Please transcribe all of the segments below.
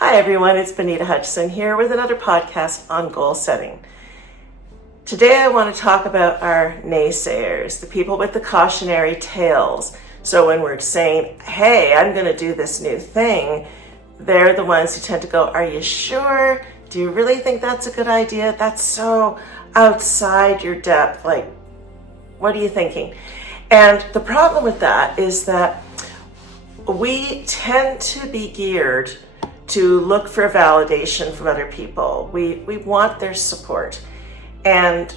Hi everyone, it's Benita Hutchison here with another podcast on goal setting. Today I want to talk about our naysayers, the people with the cautionary tales. So when we're saying, hey, I'm going to do this new thing, they're the ones who tend to go, are you sure? Do you really think that's a good idea? That's so outside your depth. Like, what are you thinking? And the problem with that is that we tend to be geared to look for validation from other people. We want their support. And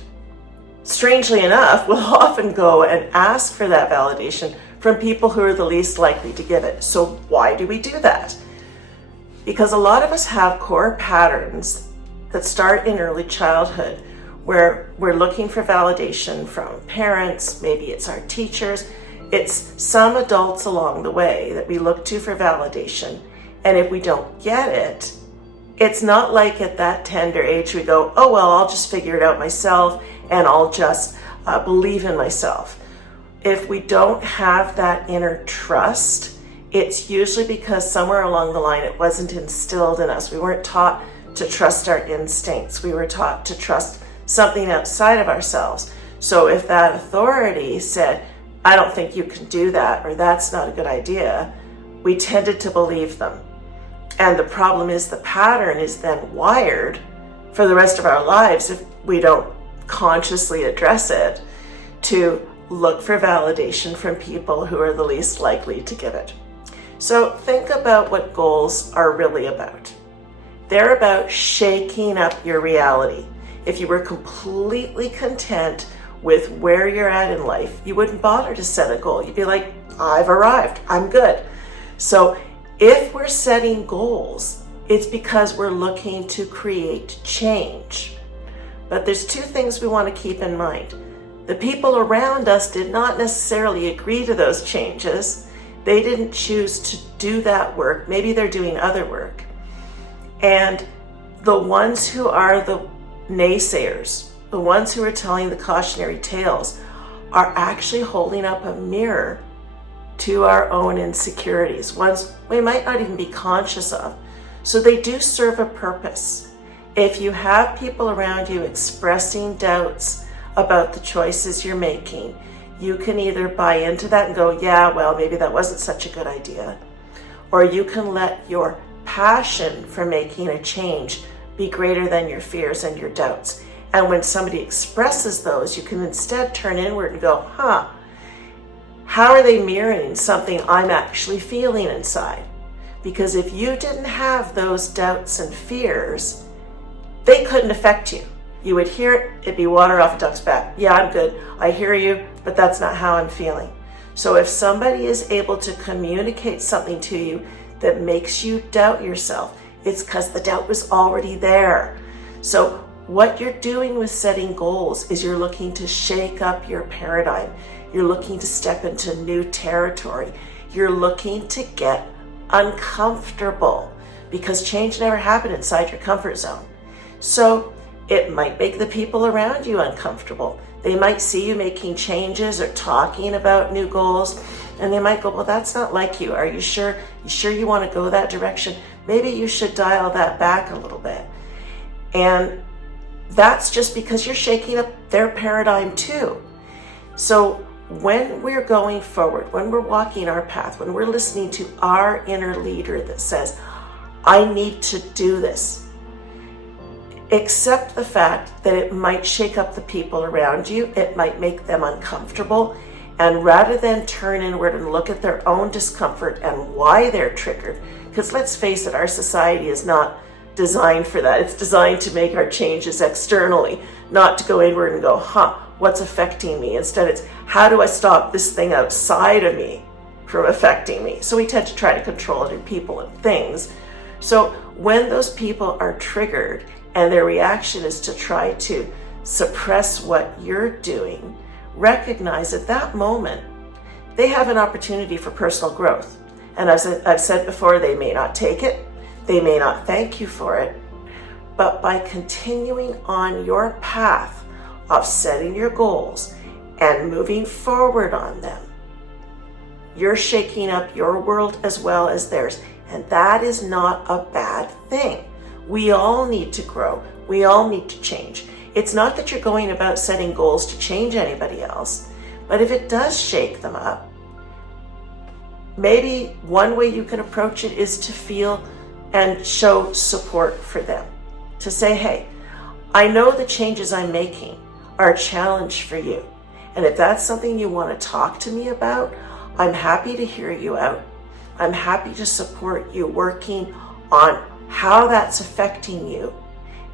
strangely enough, we'll often go and ask for that validation from people who are the least likely to give it. So why do we do that? Because a lot of us have core patterns that start in early childhood where we're looking for validation from parents, maybe it's our teachers, it's some adults along the way that we look to for validation. And if we don't get it, it's not like at that tender age we go, oh, well, I'll just figure it out myself and I'll just believe in myself. If we don't have that inner trust, it's usually because somewhere along the line it wasn't instilled in us. We weren't taught to trust our instincts. We were taught to trust something outside of ourselves. So if that authority said, I don't think you can do that, or that's not a good idea, we tended to believe them. And the problem is the pattern is then wired for the rest of our lives if we don't consciously address it to look for validation from people who are the least likely to give it. So think about what goals are really about. They're about shaking up your reality. If you were completely content with where you're at in life, you wouldn't bother to set a goal. You'd be like, I've arrived, I'm good. So if we're setting goals, it's because we're looking to create change. But there's two things we want to keep in mind. The people around us did not necessarily agree to those changes. They didn't choose to do that work. Maybe they're doing other work. And the ones who are the naysayers, the ones who are telling the cautionary tales, are actually holding up a mirror to our own insecurities, ones we might not even be conscious of. So they do serve a purpose. If you have people around you expressing doubts about the choices you're making, you can either buy into that and go, yeah, well, maybe that wasn't such a good idea. Or you can let your passion for making a change be greater than your fears and your doubts. And when somebody expresses those, you can instead turn inward and go, how are they mirroring something I'm actually feeling inside? Because if you didn't have those doubts and fears, they couldn't affect you. You would hear it, it'd be water off a duck's back. Yeah, I'm good. I hear you, but that's not how I'm feeling. So if somebody is able to communicate something to you that makes you doubt yourself, it's because the doubt was already there. So what you're doing with setting goals is you're looking to shake up your paradigm. You're looking to step into new territory. You're looking to get uncomfortable because change never happened inside your comfort zone. So it might make the people around you uncomfortable. They might see you making changes or talking about new goals, and they might go, well, that's not like you. Are you sure? You sure you want to go that direction? Maybe you should dial that back a little bit. And that's just because you're shaking up their paradigm too. So when we're going forward, when we're walking our path, when we're listening to our inner leader that says, I need to do this, accept the fact that it might shake up the people around you, it might make them uncomfortable, and rather than turn inward and look at their own discomfort and why they're triggered, because let's face it, our society is not designed for that. It's designed to make our changes externally, not to go inward and go, what's affecting me? Instead, it's how do I stop this thing outside of me from affecting me? So we tend to try to control other people and things. So when those people are triggered and their reaction is to try to suppress what you're doing, recognize at that moment, they have an opportunity for personal growth. And as I've said before, they may not take it, they may not thank you for it, but by continuing on your path of setting your goals and moving forward on them, you're shaking up your world as well as theirs. And that is not a bad thing. We all need to grow. We all need to change. It's not that you're going about setting goals to change anybody else, but if it does shake them up, maybe one way you can approach it is to feel and show support for them. To say, hey, I know the changes I'm making are a challenge for you. And if that's something you want to talk to me about, I'm happy to hear you out. I'm happy to support you working on how that's affecting you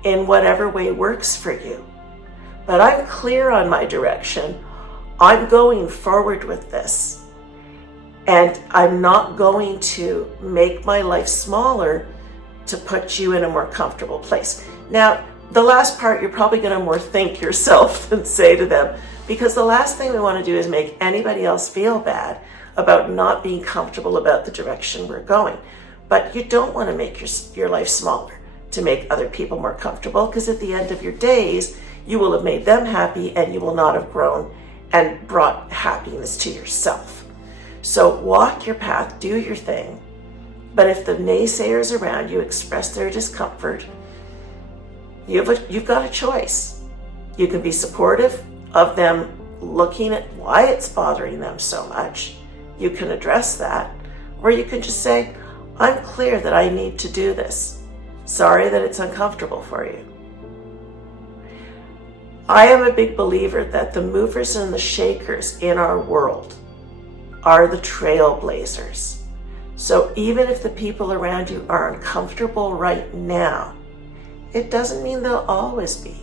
in whatever way works for you. But I'm clear on my direction. I'm going forward with this. And I'm not going to make my life smaller to put you in a more comfortable place. Now, the last part, you're probably going to more think yourself than say to them, because the last thing we want to do is make anybody else feel bad about not being comfortable about the direction we're going. But you don't want to make your life smaller to make other people more comfortable, because at the end of your days, you will have made them happy and you will not have grown and brought happiness to yourself. So walk your path, do your thing. But if the naysayers around you express their discomfort, you've got a choice. You can be supportive of them looking at why it's bothering them so much. You can address that. Or you can just say, I'm clear that I need to do this. Sorry that it's uncomfortable for you. I am a big believer that the movers and the shakers in our world are the trailblazers. So even if the people around you are uncomfortable right now, it doesn't mean they'll always be.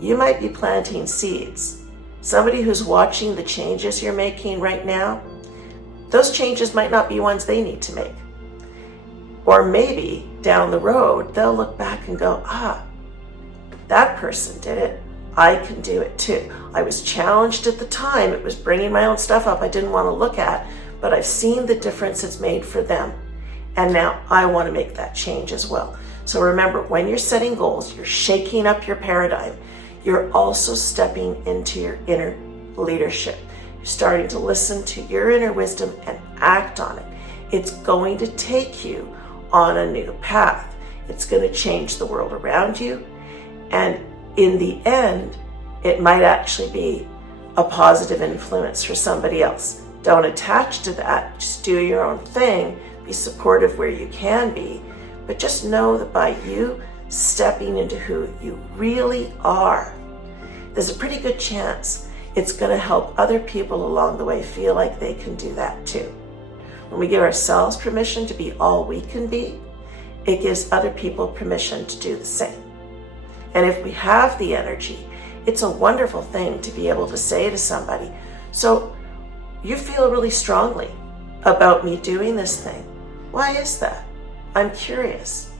You might be planting seeds. Somebody who's watching the changes you're making right now, those changes might not be ones they need to make. Or maybe down the road, they'll look back and go, that person did it. I can do it too. I was challenged at the time. It was bringing my own stuff up I didn't want to look at, but I've seen the difference it's made for them. And now I want to make that change as well. So remember, when you're setting goals, you're shaking up your paradigm. You're also stepping into your inner leadership. You're starting to listen to your inner wisdom and act on it. It's going to take you on a new path. It's going to change the world around you. And in the end, it might actually be a positive influence for somebody else. Don't attach to that. Just do your own thing. Be supportive where you can be. But just know that by you stepping into who you really are, there's a pretty good chance it's going to help other people along the way feel like they can do that too. When we give ourselves permission to be all we can be, it gives other people permission to do the same. And if we have the energy, it's a wonderful thing to be able to say to somebody, so you feel really strongly about me doing this thing. Why is that? I'm curious.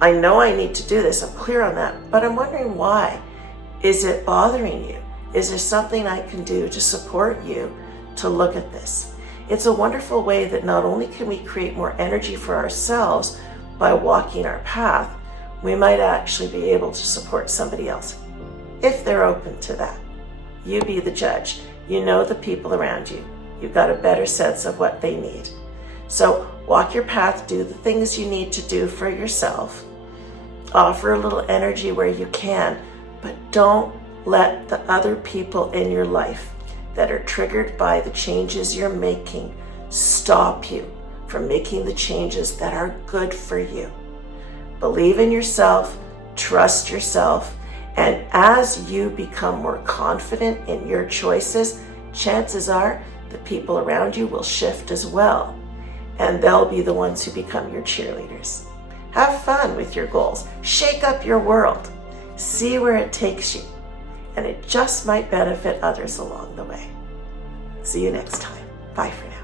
I know I need to do this. I'm clear on that, but I'm wondering why. Is it bothering you? Is there something I can do to support you to look at this? It's a wonderful way that not only can we create more energy for ourselves by walking our path, we might actually be able to support somebody else if they're open to that. You be the judge. You know the people around you. You've got a better sense of what they need. So walk your path, do the things you need to do for yourself. Offer a little energy where you can, but don't let the other people in your life that are triggered by the changes you're making stop you from making the changes that are good for you. Believe in yourself, trust yourself, and as you become more confident in your choices, chances are the people around you will shift as well, and they'll be the ones who become your cheerleaders. Have fun with your goals. Shake up your world. See where it takes you, and it just might benefit others along the way. See you next time. Bye for now.